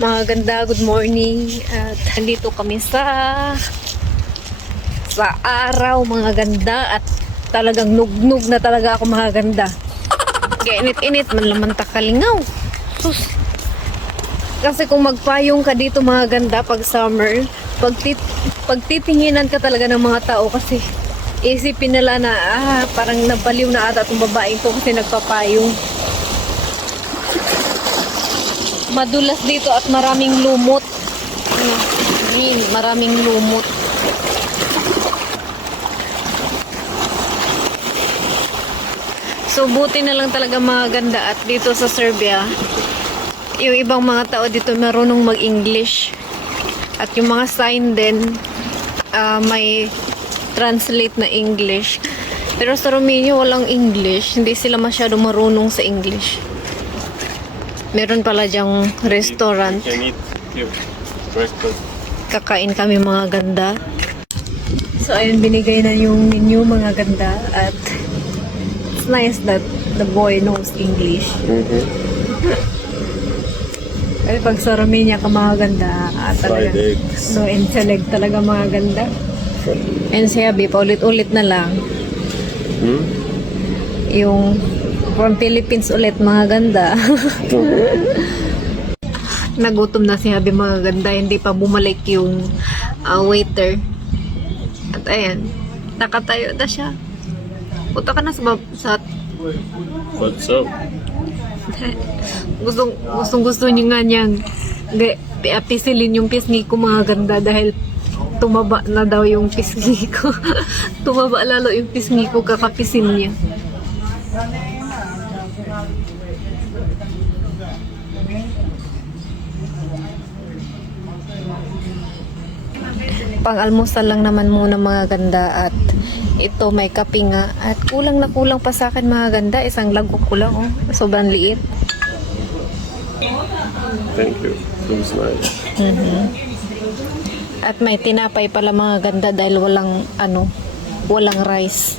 Mga ganda, good morning. At andito kami sa araw, mga ganda. At talagang nugnog na talaga ako, mga ganda. Kaya init-init, man takalingaw. Sus. Kasi kung magpayong ka dito, mga ganda, pag summer, pagtitinginan ka talaga ng mga tao kasi isipin nila na parang nabaliw na ata itong babaeng to kasi nagpapayong. Madulas dito at maraming lumot. Maraming lumot. So buti na lang talaga, mga ganda, at dito sa Serbia yung ibang mga tao dito marunong mag-English. At yung mga sign din may translate na English. Pero sa Romania walang English. Hindi sila masyado marunong sa English. Meron pala dyang restaurant. Kakain kami, mga ganda. So ayun, binigay na yung menu, mga ganda. At it's nice that the boy knows English. Ay, pag sa Romania ka, mga ganda, talaga no intellect talaga, mga ganda. And sabi, paulit-ulit na lang. Yung from Philippines ulit, mga ganda. Nagutom na si Habi, mga ganda. Hindi pa bumalik yung waiter. At ayan, nakatayo na siya. Punta ka na sa What's up? gusto niya nga niyang pisilin yung pisngi ko, mga ganda, dahil tumaba na daw yung pisngi ko. Tumaba lalo yung pisngi ko kakapisin niya. Pang-almusal lang naman muna, mga ganda, at ito may kape nga, at kulang na kulang pa sa akin, mga ganda. Isang lagok ko lang, sobrang liit. Thank you. Seems nice. At may tinapay pala, mga ganda, dahil walang rice.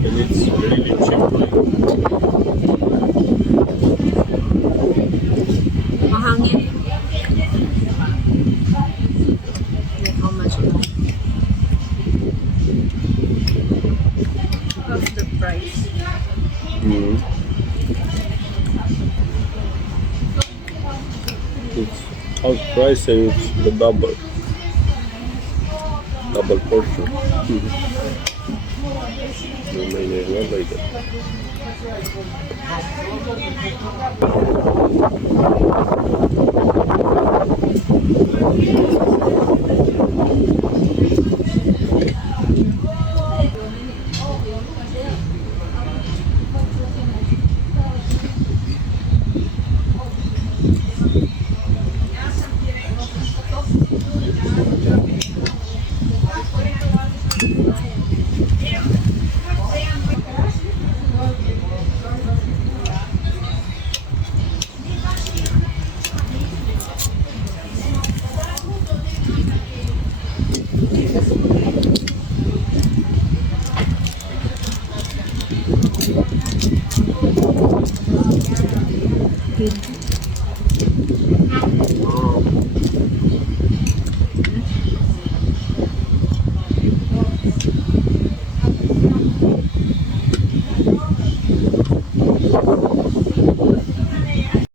And it's really cheap. Mahangin. How much? What's the price? It's half price and it's the double portion. Romania is not like that. Good.